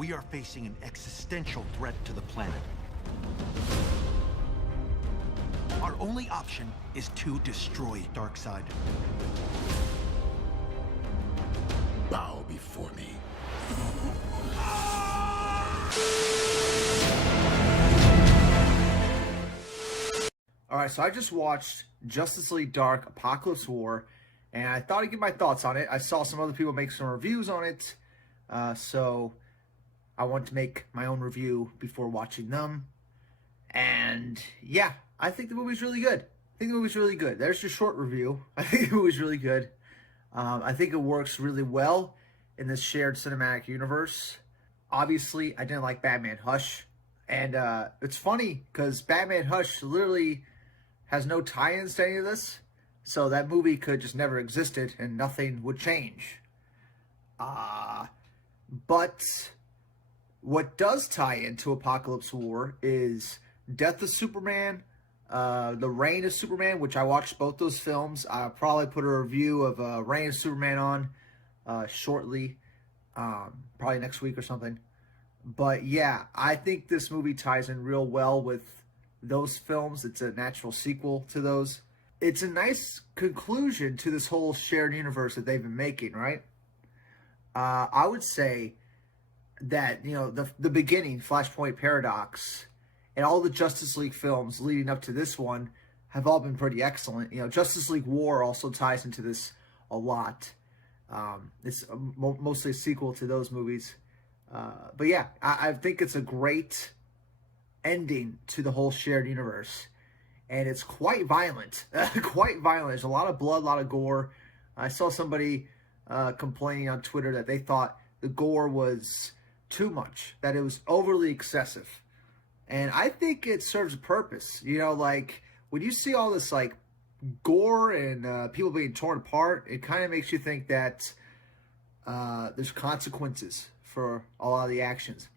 We are facing an existential threat to the planet. Our only option is to destroy Darkseid. Bow before me. Alright, so I just watched Justice League Dark, Apokolips War, and I thought I'd give my thoughts on it. I saw some other people make some reviews on it, so I wanted to make my own review before watching them. And yeah, I think the movie's really good. There's your short review. I think the movie's really good. I think it works really well in this shared cinematic universe. Obviously, I didn't like Batman Hush. And it's funny because Batman Hush literally has no tie-ins to any of this. So that movie could just never existed and nothing would change. But what does tie into Apokolips War is Death of Superman, The Reign of Superman, which I watched both those films. I'll probably put a review of Reign of Superman on shortly, probably next week or something. But yeah, I think this movie ties in real well with those films. It's a natural sequel to those. It's a nice conclusion to this whole shared universe that they've been making, right? I would say that, you know, the beginning, Flashpoint Paradox, and all the Justice League films leading up to this one have all been pretty excellent. You know, Justice League War also ties into this a lot. It's mostly a sequel to those movies. But yeah, I think it's a great ending to the whole shared universe. And it's quite violent. Quite violent. There's a lot of blood, a lot of gore. I saw somebody complaining on Twitter that they thought the gore was too much, that it was overly excessive. And I think it serves a purpose. You know, like, when you see all this, like, gore and people being torn apart, it kind of makes you think that there's consequences for a lot of the actions.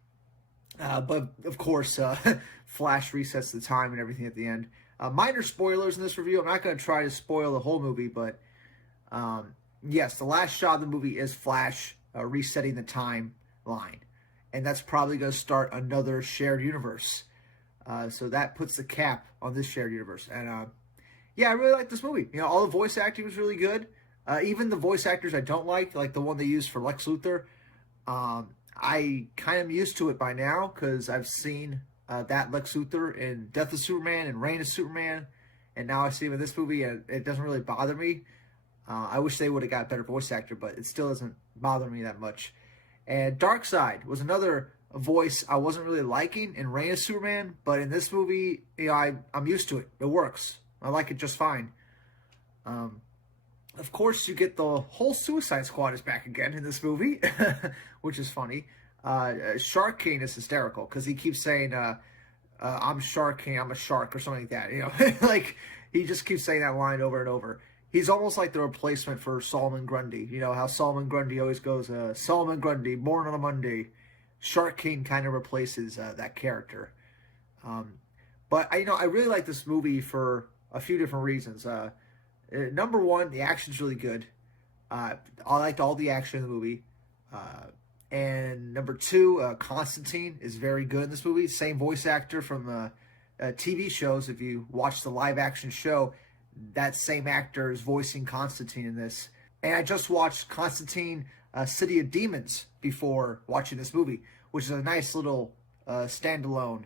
But, of course, Flash resets the time and everything at the end. Minor spoilers in this review. I'm not going to try to spoil the whole movie, but yes, the last shot of the movie is Flash resetting the timeline. And that's probably going to start another shared universe. So that puts the cap on this shared universe. And yeah, I really like this movie. You know, all the voice acting was really good. Even the voice actors I don't like the one they used for Lex Luthor, I kind of am used to it by now because I've seen that Lex Luthor in Death of Superman and Reign of Superman, and now I see him in this movie, and it doesn't really bother me. I wish they would have got a better voice actor, but it still doesn't bother me that much. And Darkseid was another voice I wasn't really liking in Reign of Superman, but in this movie, you know, I'm used to it. It works. I like it just fine. Of course, you get the whole Suicide Squad is back again in this movie, which is funny. Shark King is hysterical because he keeps saying, I'm Shark King, I'm a shark, or something like that. You know, like, he just keeps saying that line over and over. He's almost like the replacement for Solomon Grundy. You know how Solomon Grundy always goes, Solomon Grundy, born on a Monday. Shark King kind of replaces that character. But, you know, I really like this movie for a few different reasons. Number one, the action's really good. I liked all the action in the movie. And number two, Constantine is very good in this movie. Same voice actor from TV shows. If you watch the live action show, that same actor is voicing Constantine in this. And I just watched Constantine City of Demons before watching this movie, which is a nice little standalone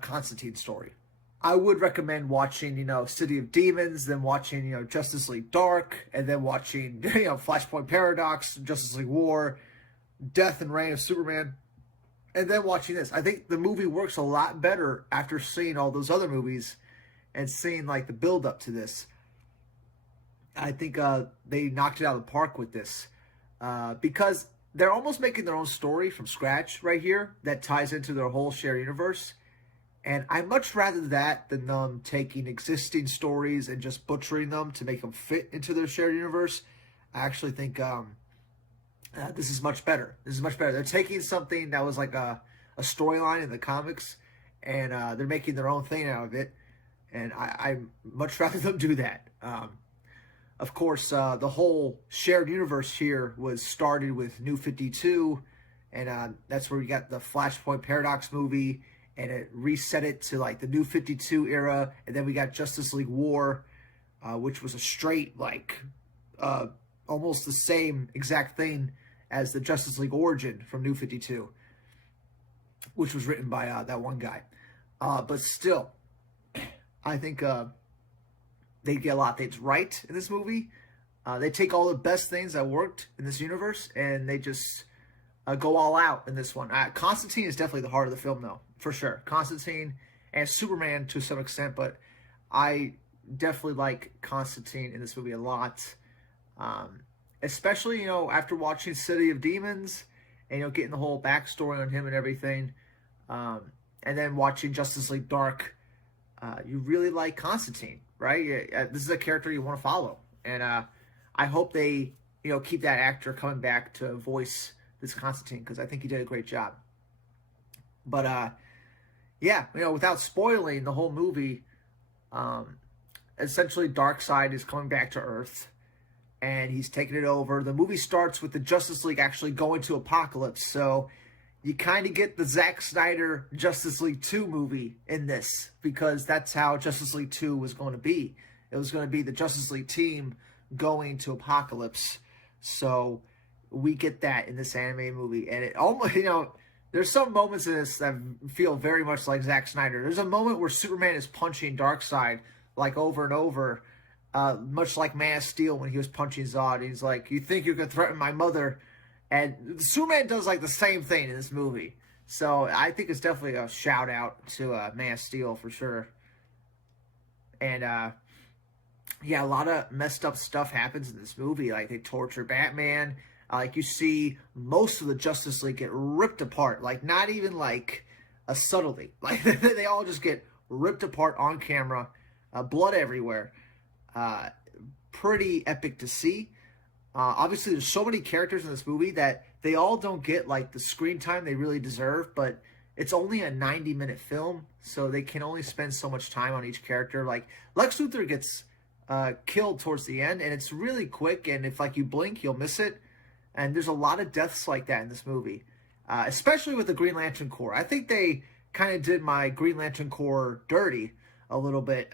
Constantine story. I would recommend watching, you know, City of Demons, then watching, you know, Justice League Dark, and then watching, you know, Flashpoint Paradox, Justice League War, Death and Reign of Superman, and then watching this. I think the movie works a lot better after seeing all those other movies and seeing, like, the build-up to this. I think they knocked it out of the park with this because they're almost making their own story from scratch right here that ties into their whole shared universe. And I much rather that than them taking existing stories and just butchering them to make them fit into their shared universe. I actually think this is much better. This is much better. They're taking something that was like a storyline in the comics, and they're making their own thing out of it. And I much rather them do that. Of course, the whole shared universe here was started with New 52 and that's where we got the Flashpoint Paradox movie, and it reset it to like the New 52 era, and then we got Justice League War, which was a straight like almost the same exact thing as the Justice League Origin from New 52, which was written by that one guy. But still, I think they get a lot of things right in this movie. They take all the best things that worked in this universe, and they just go all out in this one. Constantine is definitely the heart of the film, though, for sure. Constantine and Superman to some extent, but I definitely like Constantine in this movie a lot. Especially, after watching City of Demons and, getting the whole backstory on him and everything. And then watching Justice League Dark, you really like Constantine, right? This is a character you want to follow. And I hope they, keep that actor coming back to voice this Constantine, because I think he did a great job. But, yeah, without spoiling the whole movie, essentially Darkseid is coming back to Earth, and he's taking it over. The movie starts with the Justice League actually going to Apokolips, so you kind of get the Zack Snyder Justice League 2 movie in this, because that's how Justice League 2 was going to be. It was going to be the Justice League team going to Apokolips. So we get that in this anime movie. And it almost, there's some moments in this that feel very much like Zack Snyder. There's a moment where Superman is punching Darkseid like over and over, much like Man of Steel when he was punching Zod. He's like, "You think you can threaten my mother?" And Superman does like the same thing in this movie. So I think it's definitely a shout out to Man of Steel for sure. And yeah, a lot of messed up stuff happens in this movie. Like they torture Batman. Like you see most of the Justice League get ripped apart. Like not even like a subtlety. Like they all just get ripped apart on camera. Blood everywhere. Pretty epic to see. Obviously, there's so many characters in this movie that they all don't get like the screen time they really deserve, but it's only a 90-minute film, so they can only spend so much time on each character. Like Lex Luthor gets killed towards the end, and it's really quick, and if like you blink, you'll miss it. And there's a lot of deaths like that in this movie, especially with the Green Lantern Corps. I think they kind of did my Green Lantern Corps dirty a little bit.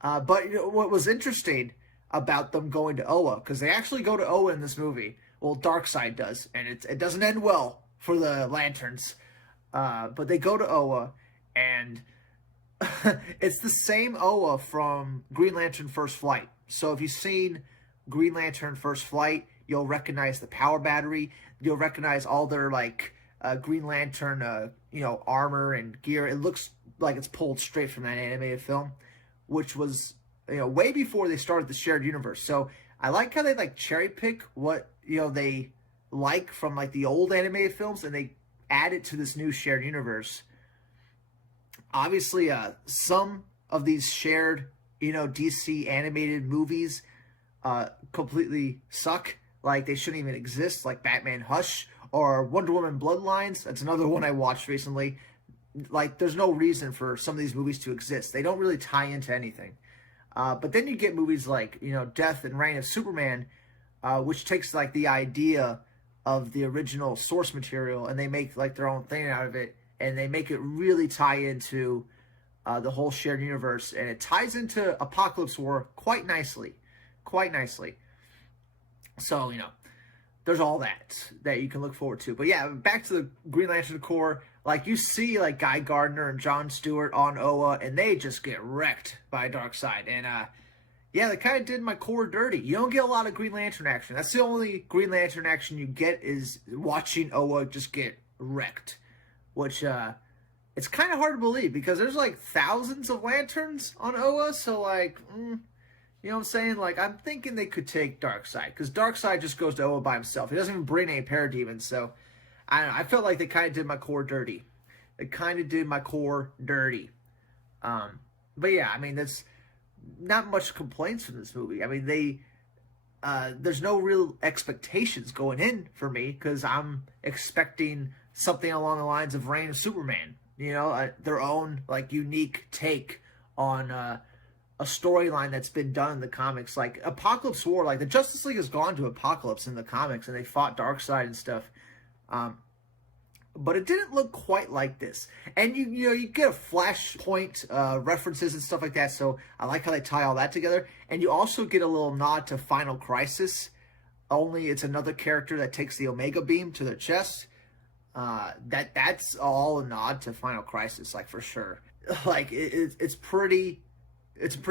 But what was interesting about them going to Oa, because they actually go to Oa in this movie. Well, Darkseid does, and it doesn't end well for the Lanterns. But they go to Oa, and it's the same Oa from Green Lantern First Flight. So if you've seen Green Lantern First Flight, you'll recognize the power battery. You'll recognize all their Green Lantern, armor and gear. It looks like it's pulled straight from that animated film, which was way before they started the shared universe. So I like how they cherry pick what they like from the old animated films, and they add it to this new shared universe. Obviously, some of these shared DC animated movies completely suck. Like they shouldn't even exist. Like Batman Hush or Wonder Woman Bloodlines. That's another one I watched recently. Like there's no reason for some of these movies to exist. They don't really tie into anything. But then you get movies like, Death and Reign of Superman, which takes the idea of the original source material and they make their own thing out of it, and they make it really tie into the whole shared universe, and it ties into Apokolips War quite nicely. So, there's all that you can look forward to. But yeah, back to the Green Lantern Corps. You see Guy Gardner and Jon Stewart on Oa, and they just get wrecked by Darkseid. And yeah, they kind of did my core dirty. You don't get a lot of Green Lantern action. That's the only Green Lantern action you get, is watching Oa just get wrecked. Which, it's kind of hard to believe, because there's thousands of lanterns on Oa, so you know what I'm saying? I'm thinking they could take Darkseid, because Darkseid just goes to Oa by himself. He doesn't even bring any parademons, so I don't know. I felt like they kind of did my core dirty. But yeah, there's not much complaints from this movie. There's no real expectations going in for me, because I'm expecting something along the lines of Reign of Superman. Their own unique take on a storyline that's been done in the comics. Apokolips War, the Justice League has gone to Apokolips in the comics, and they fought Darkseid and stuff. but it didn't look quite like this. And you get a Flashpoint references and stuff like that, so I like how they tie all that together. And you also get a little nod to Final Crisis, only it's another character that takes the Omega Beam to their chest. That's all a nod to Final Crisis, like, for sure. Like, it's a pretty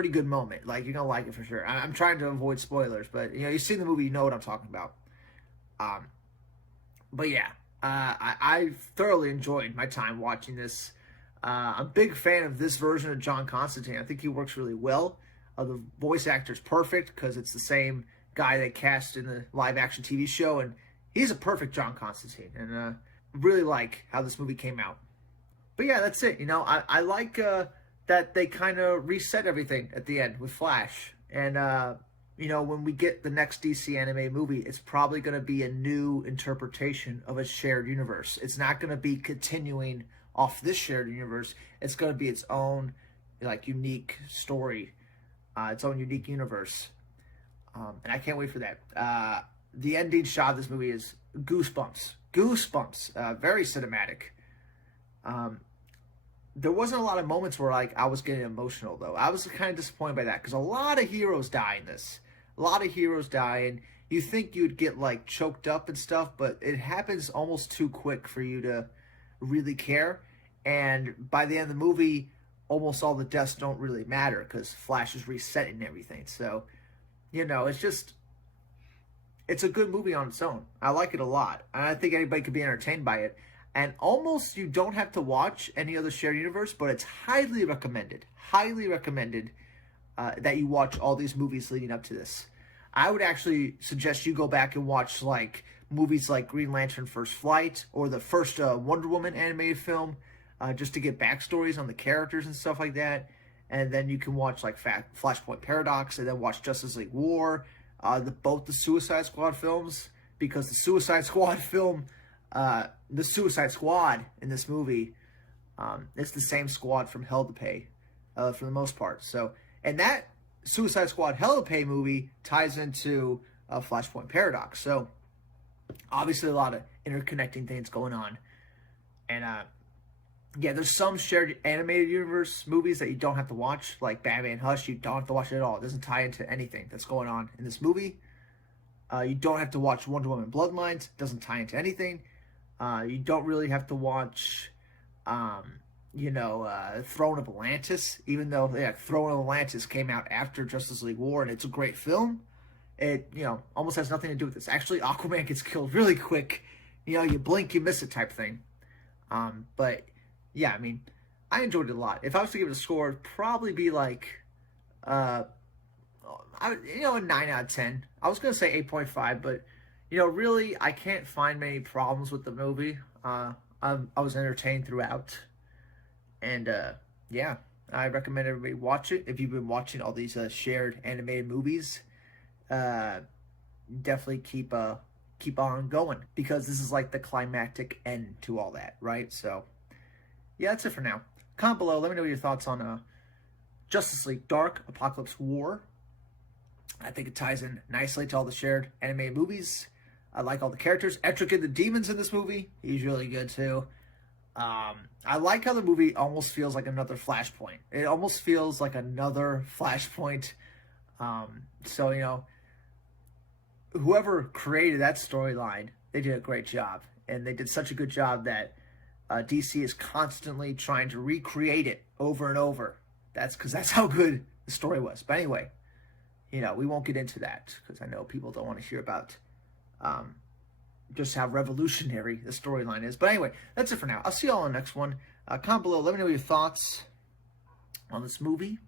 good moment. Like, you're gonna like it for sure. I'm trying to avoid spoilers, but you've seen the movie, you know what I'm talking about. But yeah, I thoroughly enjoyed my time watching this. I'm a big fan of this version of John Constantine. I think he works really well. The voice actor's perfect because it's the same guy they cast in the live-action TV show, and he's a perfect John Constantine. And really like how this movie came out. But yeah, that's it. I like that they kind of reset everything at the end with Flash. And, when we get the next DC anime movie, it's probably going to be a new interpretation of a shared universe. It's not going to be continuing off this shared universe. It's going to be its own, like, unique story, its own unique universe. And I can't wait for that. The ending shot of this movie is goosebumps. Goosebumps. Very cinematic. There wasn't a lot of moments where, like, I was getting emotional, though. I was kind of disappointed by that, because a lot of heroes die in this. A lot of heroes die, and you think you'd get, like, choked up and stuff, but it happens almost too quick for you to really care. And by the end of the movie, almost all the deaths don't really matter, because Flash is resetting everything. So, it's a good movie on its own. I like it a lot. And I think anybody could be entertained by it. And almost you don't have to watch any other shared universe, but it's highly recommended that you watch all these movies leading up to this. I would actually suggest you go back and watch, like, movies like Green Lantern First Flight or the first Wonder Woman animated film, just to get backstories on the characters and stuff like that. And then you can watch, like, Flashpoint Paradox, and then watch Justice League War, both the Suicide Squad films, because the Suicide Squad film, the Suicide Squad in this movie, it's the same squad from Hell to Pay, for the most part. So, and that Suicide Squad Hell to Pay movie ties into Flashpoint Paradox. So, obviously a lot of interconnecting things going on. And, yeah, there's some shared animated universe movies that you don't have to watch, like Batman Hush. You don't have to watch it at all. It doesn't tie into anything that's going on in this movie. You don't have to watch Wonder Woman Bloodlines. It doesn't tie into anything. You don't really have to watch, Throne of Atlantis, even though, Throne of Atlantis came out after Justice League War, and it's a great film. It, almost has nothing to do with this. Actually, Aquaman gets killed really quick. You blink, you miss it type thing. But, yeah, I mean, I enjoyed it a lot. If I was to give it a score, it'd probably be like, a 9 out of 10. I was going to say 8.5, but, really, I can't find many problems with the movie. I was entertained throughout. And, yeah, I recommend everybody watch it. If you've been watching all these shared animated movies, definitely keep on going, because this is like the climactic end to all that, right? So, yeah, that's it for now. Comment below. Let me know your thoughts on Justice League Dark Apokolips War. I think it ties in nicely to all the shared animated movies. I like all the characters. Etrigan the Demon's in this movie. He's really good, too. I like how the movie almost feels like another Flashpoint. It almost feels like another Flashpoint. So, whoever created that storyline, they did a great job. And they did such a good job that DC is constantly trying to recreate it over and over. That's because that's how good the story was. But anyway, we won't get into that, because I know people don't want to hear about just how revolutionary the storyline is. But anyway, that's it for now. I'll see you all in the next one. Comment below. Let me know your thoughts on this movie.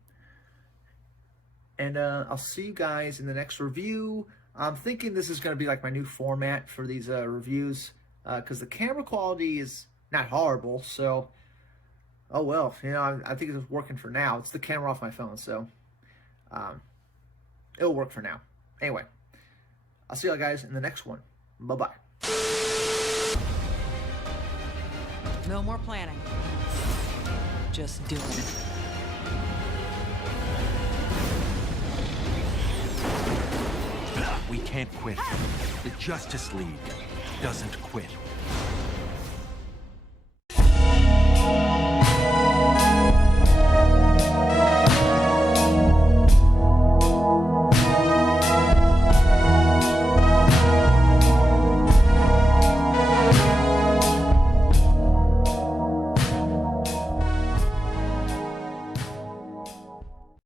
And I'll see you guys in the next review. I'm thinking this is going to be like my new format for these reviews, because the camera quality is not horrible. So, oh well. I think it's working for now. It's the camera off my phone, so it'll work for now. Anyway, I'll see you guys in the next one. Bye-bye. No more planning. Just doing it. We can't quit. The Justice League doesn't quit.